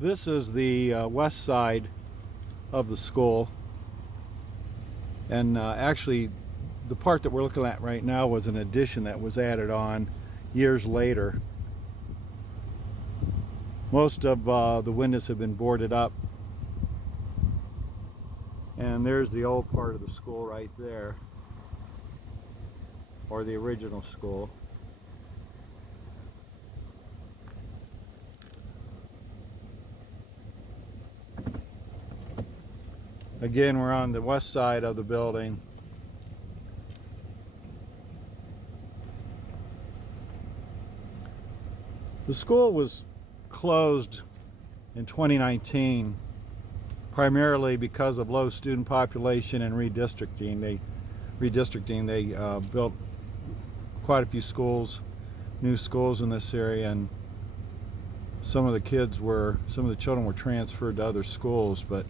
This is the west side of the school, and actually the part that we're looking at right now was an addition that was added on years later. Most of the windows have been boarded up, and there's the old part of the school right there, or the original school. Again, we're on the west side of the building. The school was closed in 2019 primarily because of low student population and redistricting. They built quite a few schools, new schools in this area, and some of the children were transferred to other schools, but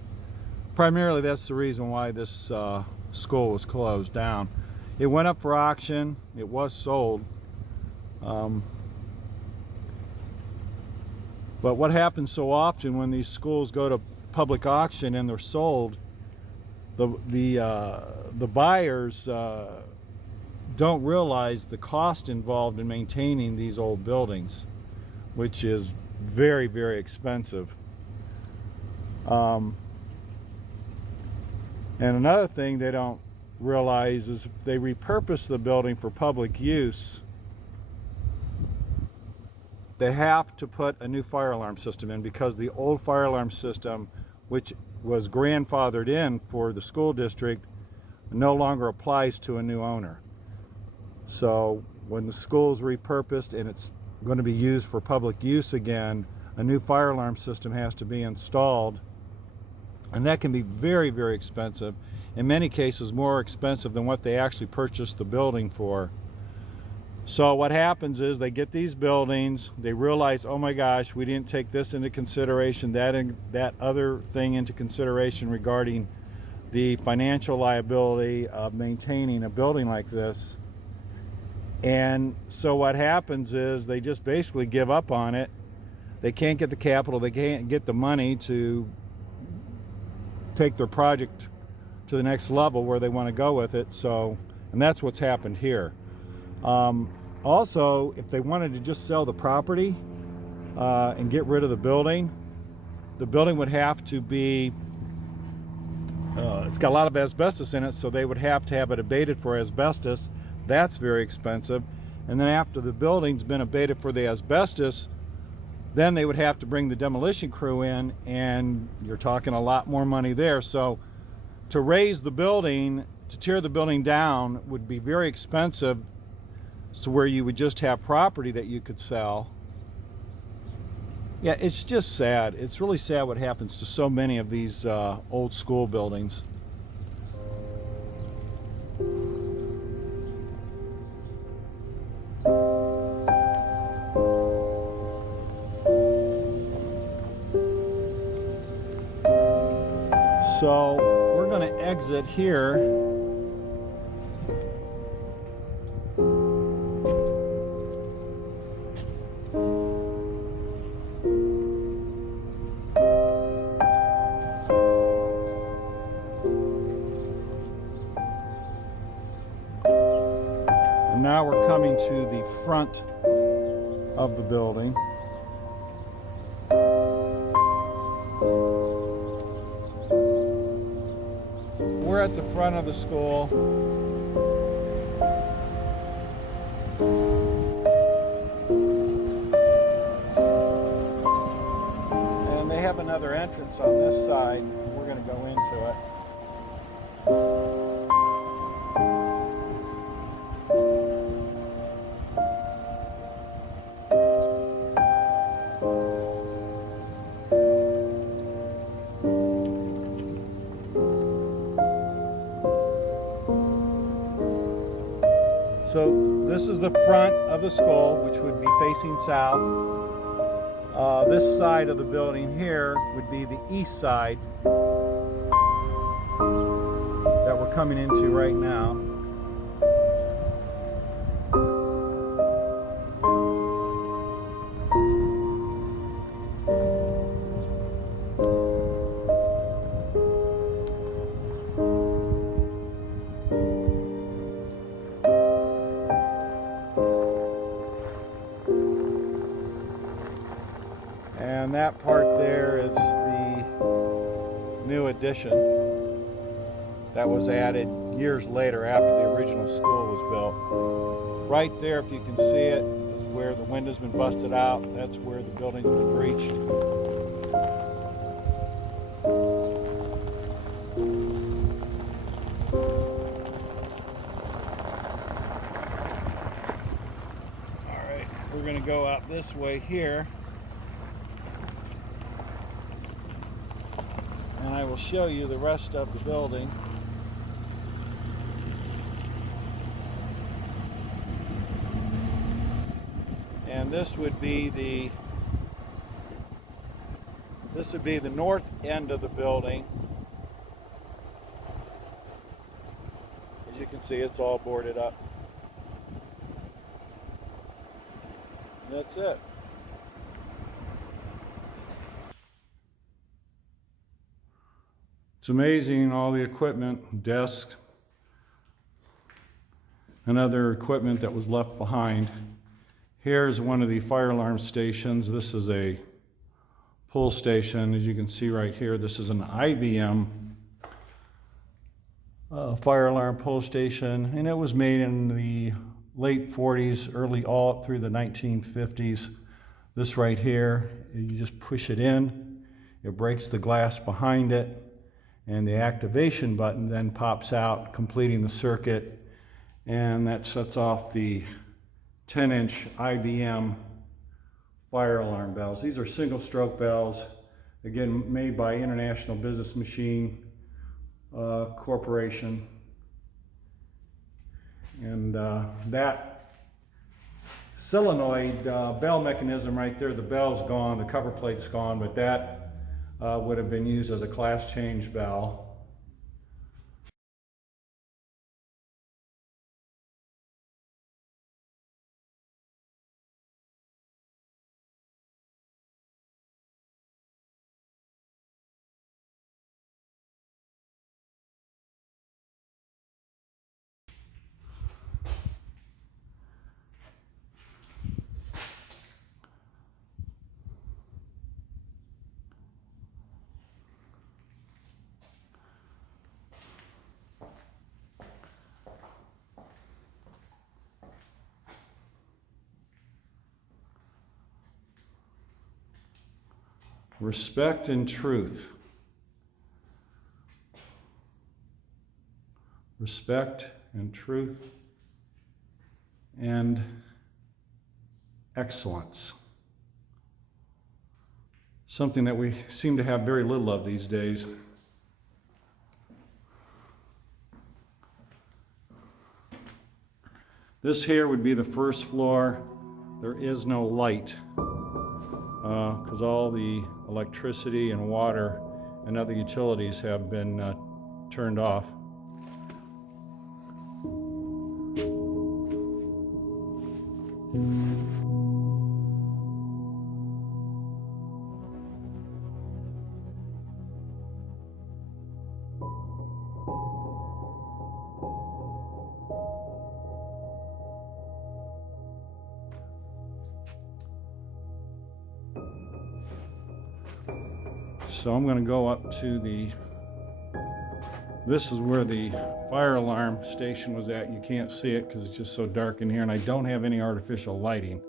primarily that's the reason why this school was closed down. It went up for auction, it was sold. But what happens so often when these schools go to public auction and they're sold, the buyers don't realize the cost involved in maintaining these old buildings, which is very, very expensive. And another thing they don't realize is if they repurpose the building for public use, they have to put a new fire alarm system in, because the old fire alarm system, which was grandfathered in for the school district, no longer applies to a new owner. So when the school is repurposed and it's going to be used for public use again, a new fire alarm system has to be installed, and that can be very, very expensive. In many cases more expensive than what they actually purchased the building for. So what happens is they get these buildings, they realize, oh my gosh, we didn't take this into consideration, that other thing into consideration regarding the financial liability of maintaining a building like this. And so what happens is they just basically give up on it. They can't get the capital, they can't get the money to take their project to the next level where they want to go with it. So, and that's what's happened here. Also, if they wanted to just sell the property and get rid of the building would have to be, it's got a lot of asbestos in it, so they would have to have it abated for asbestos. That's very expensive. And then after the building's been abated for the asbestos, then they would have to bring the demolition crew in, and you're talking a lot more money there. So to raise the building, to tear the building down would be very expensive, so where you would just have property that you could sell. Yeah, it's just sad. It's really sad what happens to so many of these old school buildings. So we're going to exit here. And now we're coming to the front of the building. We're at the front of the school. And they have another entrance on this side. We're going to go into it. So this is the front of the school, which would be facing south. This side of the building here would be the east side that we're coming into right now. that part there is the new addition that was added years later after the original school was built. Right there, if you can see it, is where the window's been busted out. That's where the building's been breached. Alright, we're going to go out this way here. And I will show you the rest of the building. And this would be the north end of the building. As you can see, it's all boarded up. That's it. It's amazing, all the equipment, desks, and other equipment that was left behind. Here's one of the fire alarm stations. This is a pull station. As you can see right here, this is an IBM fire alarm pull station, and it was made in the late 40s, early all up through the 1950s. This right here, you just push it in, it breaks the glass behind it, and the activation button then pops out, completing the circuit, and that sets off the 10-inch IBM fire alarm bells. These are single stroke bells, again made by International Business Machine Corporation. And that solenoid bell mechanism right there, the bell's gone, the cover plate's gone, but that would have been used as a class change bell. Respect and truth. Respect and truth and excellence. Something that we seem to have very little of these days. This here would be the first floor. There is no light because all the electricity and water and other utilities have been turned off. So I'm going to go up to this is where the fire alarm station was at. You can't see it because it's just so dark in here, and I don't have any artificial lighting.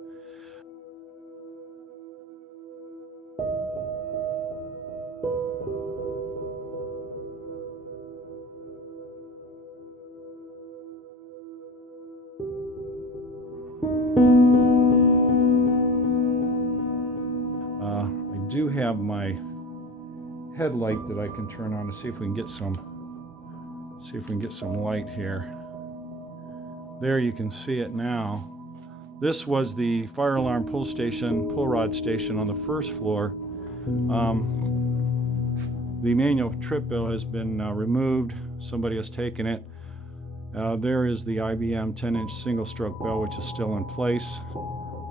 I do have my headlight that I can turn on to see if we can get some light here. There, you can see it now. This was the fire alarm pull rod station on the first floor. The manual trip bill has been removed. Somebody has taken it. There is the IBM 10-inch single stroke bell, which is still in place.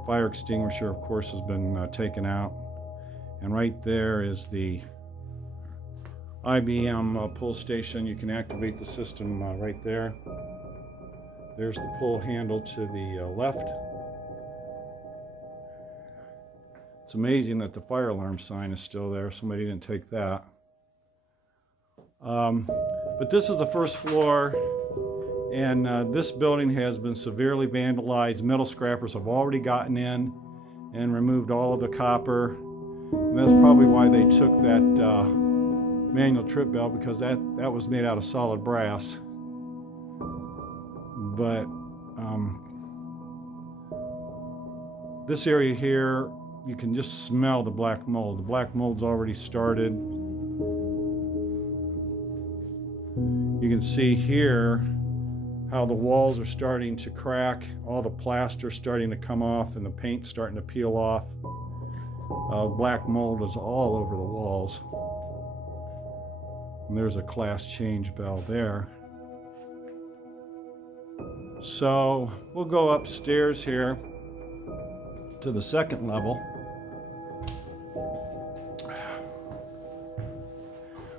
Fire extinguisher, of course, has been taken out. And right there is the IBM pull station. You can activate the system right there. There's the pull handle to the left. It's amazing that the fire alarm sign is still there. Somebody didn't take that. But this is the first floor, and this building has been severely vandalized. Metal scrappers have already gotten in and removed all of the copper. And that's probably why they took that manual trip bell, because that was made out of solid brass. But this area here, you can just smell the black mold. The black mold's already started. You can see here how the walls are starting to crack, all the plaster's starting to come off, and the paint's starting to peel off. Black mold is all over the walls. And there's a class change bell there. So we'll go upstairs here to the second level.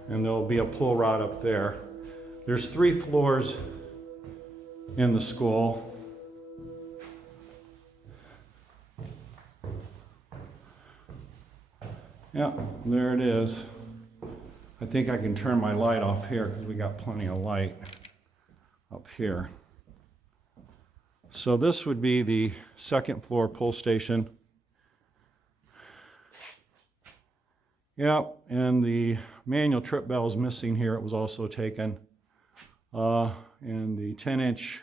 And there'll be a pull rod up there. There's 3 floors in the school. Yeah, there it is. I think I can turn my light off here because we got plenty of light up here. So this would be the second floor pull station. Yep, and the manual trip bell is missing here. It was also taken. And the 10-inch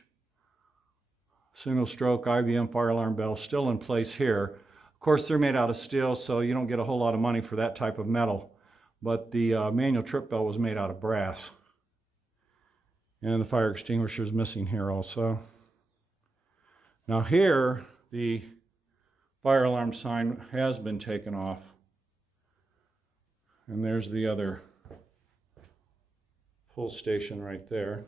single stroke IBM fire alarm bell still in place here. Of course, they're made out of steel, so you don't get a whole lot of money for that type of metal. But the manual trip bell was made out of brass. And the fire extinguisher is missing here also. Now here, the fire alarm sign has been taken off. And there's the other pull station right there.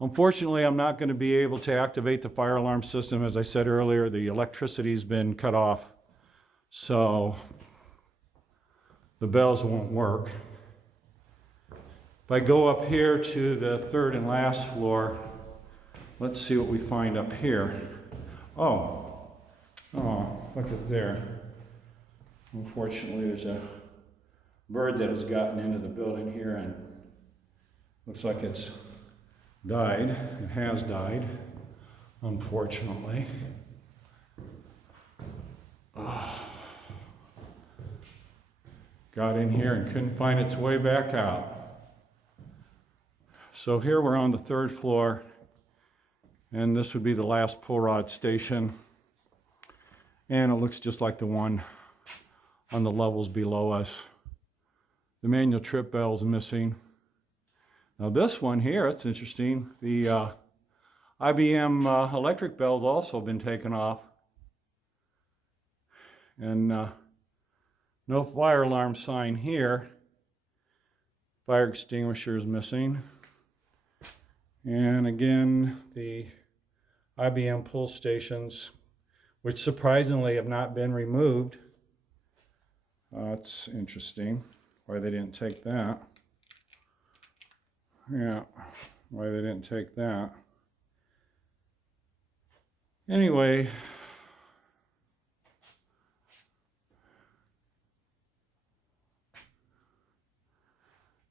Unfortunately, I'm not going to be able to activate the fire alarm system. As I said earlier, the electricity's been cut off, so the bells won't work. If I go up here to the third and last floor, let's see what we find up here. Oh, look at there. Unfortunately, there's a bird that has gotten into the building here and looks like it's died. It has died, unfortunately. Got in here and couldn't find its way back out. So here we're on the third floor, and this would be the last pull rod station. And it looks just like the one on the levels below us. The manual trip bell is missing. Now this one here, it's interesting. The IBM electric bell's also been taken off. And no fire alarm sign here. Fire extinguisher is missing. And again, the IBM pull stations, which surprisingly have not been removed. It's interesting why they didn't take that. Yeah, why they didn't take that. Anyway,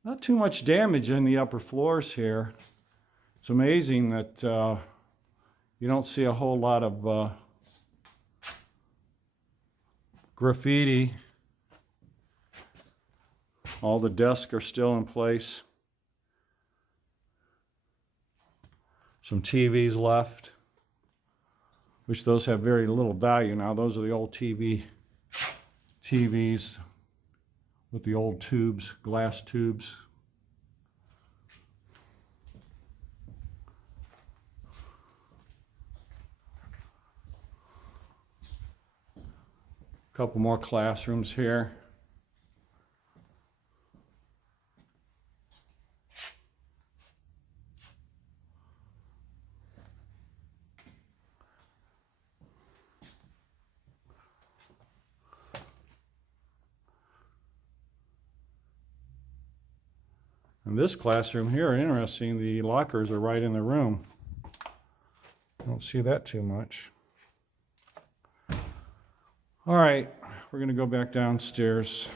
not too much damage in the upper floors here. It's amazing that you don't see a whole lot of graffiti. All the desks are still in place. Some TVs left, which those have very little value now. Those are the old TVs with the old tubes, glass tubes. A couple more classrooms here. And this classroom here, interesting, the lockers are right in the room. Don't see that too much. All right, we're going to go back downstairs.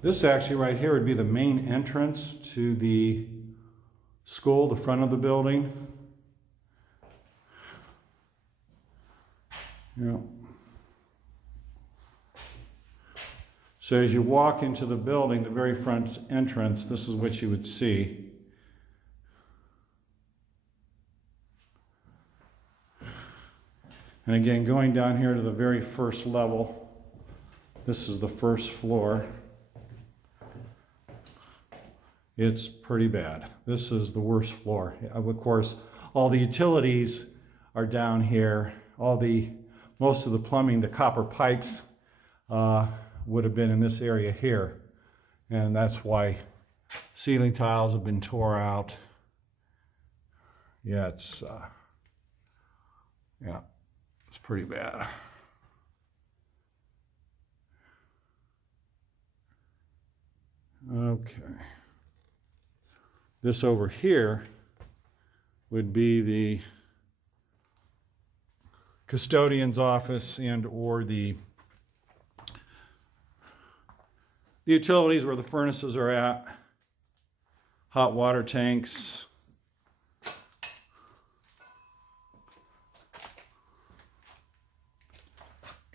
This actually right here would be the main entrance to the school, the front of the building. Yeah. So as you walk into the building, the very front entrance, this is what you would see. And again, going down here to the very first level, this is the first floor. It's pretty bad. This is the worst floor. Of course, all the utilities are down here. Most of the plumbing, the copper pipes would have been in this area here. And that's why ceiling tiles have been tore out. Yeah, it's pretty bad. Okay. This over here would be the custodian's office and or the utilities where the furnaces are at, hot water tanks.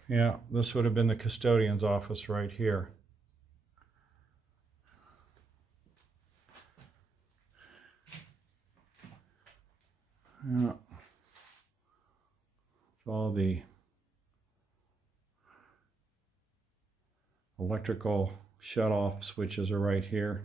Yeah, this would have been the custodian's office right here. Yeah. All the electrical shut-off switches are right here.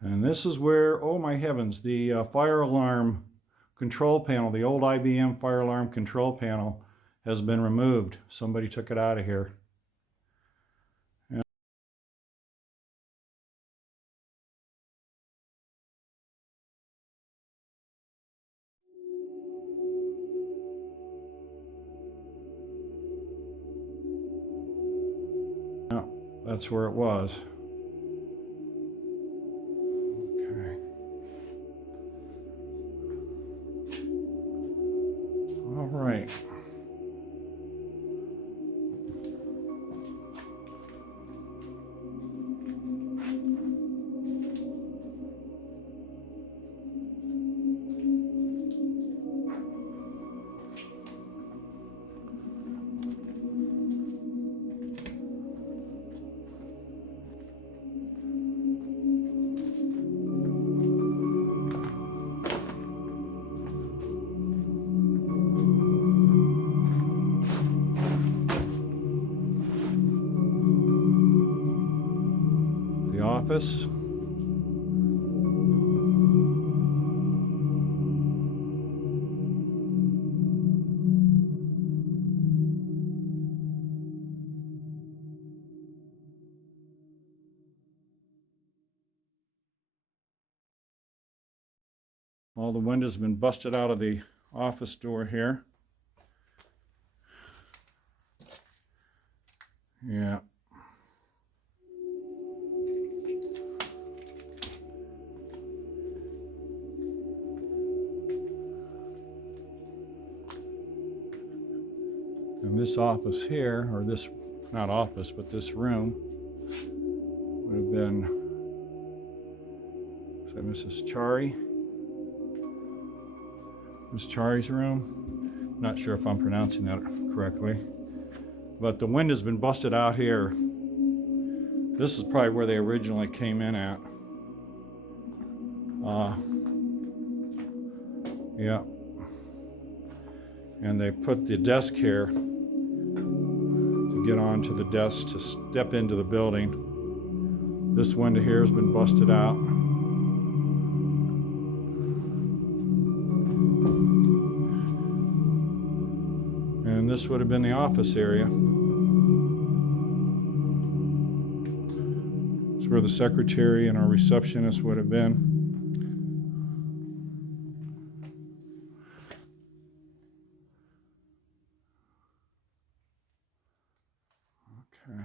And this is where, oh my heavens, the fire alarm control panel, the old IBM fire alarm control panel has been removed. Somebody took it out of here. Yeah. Yeah, that's where it was. Okay. All right. The office. All the windows have been busted out of the office door here. Yeah. And this office here, or this, not office, but this room would have been, is that Mrs. Chari? Miss Chari's room. Not sure if I'm pronouncing that correctly. But the window's been busted out here. This is probably where they originally came in at. Yeah. And they put the desk here to get onto the desk to step into the building. This window here has been busted out. And this would have been the office area. It's where the secretary and our receptionist would have been. Okay.